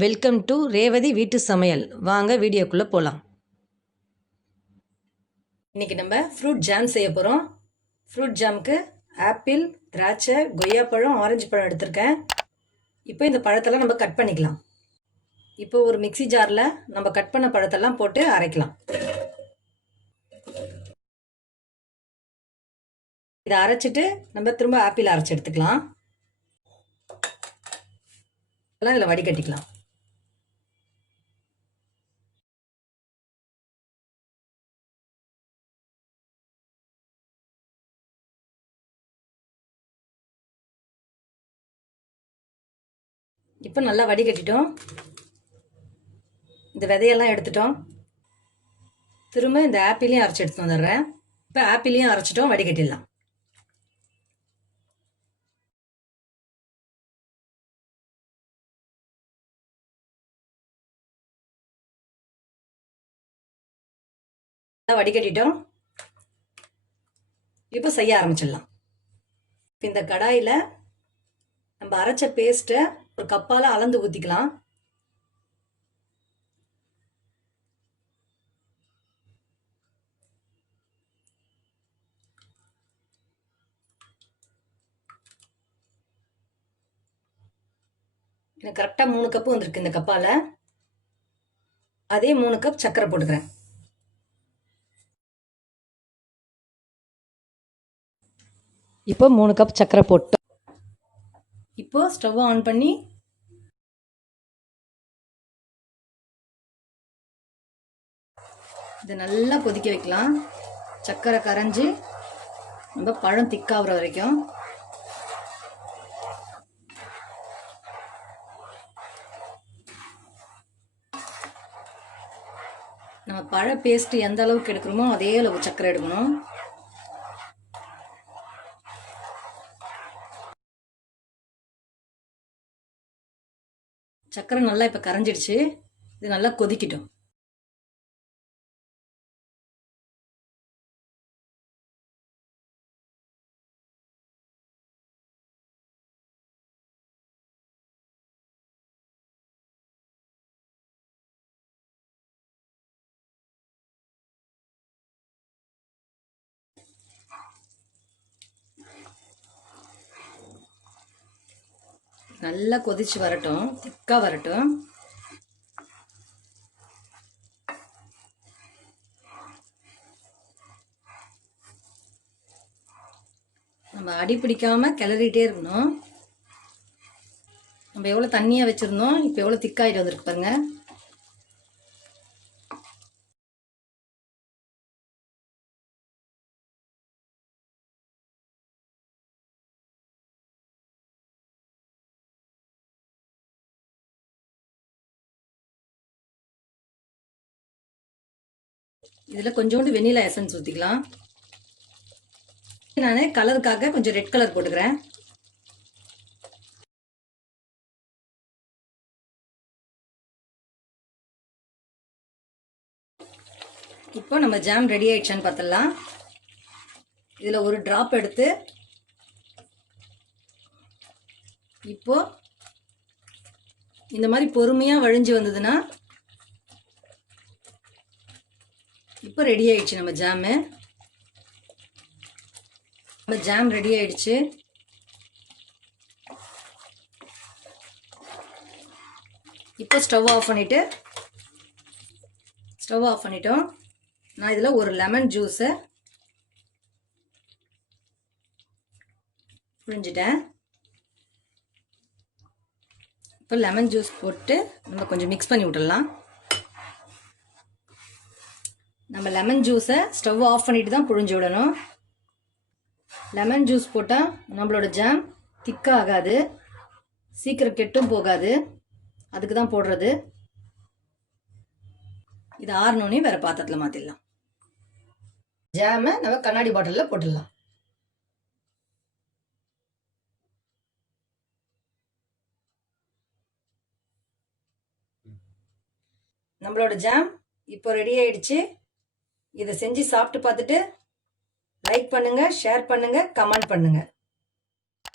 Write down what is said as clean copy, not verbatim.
Welcome to Revathi வீட்டு சமையல். வாங்க வீடியோக்குள்ளே போகலாம். இன்றைக்கி நம்ம ஃப்ரூட் ஜாம் செய்ய போகிறோம். ஃப்ரூட் ஜாமுக்கு ஆப்பிள், திராட்சை, கொய்யாப்பழம், ஆரஞ்சு பழம் எடுத்திருக்கேன். இப்போ இந்த பழத்தெல்லாம் நம்ம கட் பண்ணிக்கலாம். இப்போ ஒரு மிக்ஸி ஜாரில் நம்ம கட் பண்ண பழத்தெல்லாம் போட்டு அரைக்கலாம். இதை அரைச்சிட்டு நம்ம திரும்ப ஆப்பிள் அரைச்சி எடுத்துக்கலாம். எல்லாம் இதில் வடிகட்டிக்கலாம். இப்போ நல்லா வடிகட்டிட்டோம். இந்த விதையெல்லாம் எடுத்துட்டோம். திரும்ப இந்த ஆப்பிளையும் அரைச்சி எடுத்து வந்துடுறேன். இப்போ ஆப்பிளையும் அரைச்சிட்டோம், வடிகட்டிடலாம். வடிகட்டிட்டோம். இப்போ செய்ய ஆரம்பிச்சிடலாம். இந்த கடாயில் நம்ம அரைச்ச பேஸ்ட்டை ஒரு கப்பால் அளந்து ஊற்றிக்கலாம். எனக்கு கரெக்டாக 3 கப்பு வந்திருக்கு. இந்த கப்பால் அதே 3 கப் சர்க்கரை போட்டுக்கிறேன். இப்போ 3 கப் சர்க்கரை போட்டு இப்போ ஸ்டவ் ஆன் பண்ணி இதை நல்லா கொதிக்க வைக்கலாம். சர்க்கரை கரைஞ்சி நம்ம பழம் திக்காகிற வரைக்கும். நம்ம பழ பேஸ்ட் எந்த அளவுக்கு எடுக்கிறோமோ அதே அளவு சர்க்கரை எடுக்கணும். சர்க்கரை நல்லா இப்போ கரைஞ்சிடுச்சு. இது நல்லா கொதிக்கிட்டோம். நல்லா கொதிச்சு வரட்டும், திக்கா வரட்டும். நம்ம அடி பிடிக்காம கிளறிட்டே இருக்கணும். நம்ம எவ்வளோ தண்ணியாக வச்சுருந்தோம், இப்போ எவ்வளோ திக்காயிட்டு வந்துருக்கு பாருங்க. இதில் கொஞ்சோண்டு வெண்ணிலா எசன்ஸ் ஊற்றிக்கலாம். நான் கலருக்காக கொஞ்சம் ரெட் கலர் போட்டுக்கிறேன். இப்போ நம்ம ஜாம் ரெடி ஆயிடுச்சான்னு பார்த்துடலாம். இதில் ஒரு ட்ராப் எடுத்து இப்போ இந்த மாதிரி பொறுமையாக வழிஞ்சு வந்ததுன்னா இப்போ ரெடி ஆயிடுச்சு நம்ம ஜாமு. நம்ம ஜாம் ரெடி ஆயிடுச்சு. இப்போ ஸ்டவ் ஆஃப் பண்ணிட்டோம். நான் இதில் ஒரு லெமன் ஜூஸை புழிஞ்சிட்டேன். இப்போ லெமன் ஜூஸ் போட்டு நம்ம கொஞ்சம் மிக்ஸ் பண்ணி விட்டுடலாம். நம்ம லெமன் ஜூஸை ஸ்டவ் ஆஃப் பண்ணிட்டு தான் புழிஞ்சு விடணும். லெமன் ஜூஸ் போட்டால் நம்மளோட ஜாம் திக்காக ஆகாது, சீக்கிரம் கெட்டும் போகாது. அதுக்கு தான் போடுறது. இது ஆறணுன்னே வேறு பாத்திரத்தில் மாற்றிடலாம். ஜாமை நம்ம கண்ணாடி பாட்டிலில் போட்டுடலாம். நம்மளோட ஜாம் இப்போ ரெடி ஆயிடுச்சு. இதை செஞ்சு சாப்பிட்டு பார்த்துட்டு லைக் பண்ணுங்கள், ஷேர் பண்ணுங்கள், கமெண்ட் பண்ணுங்கள்.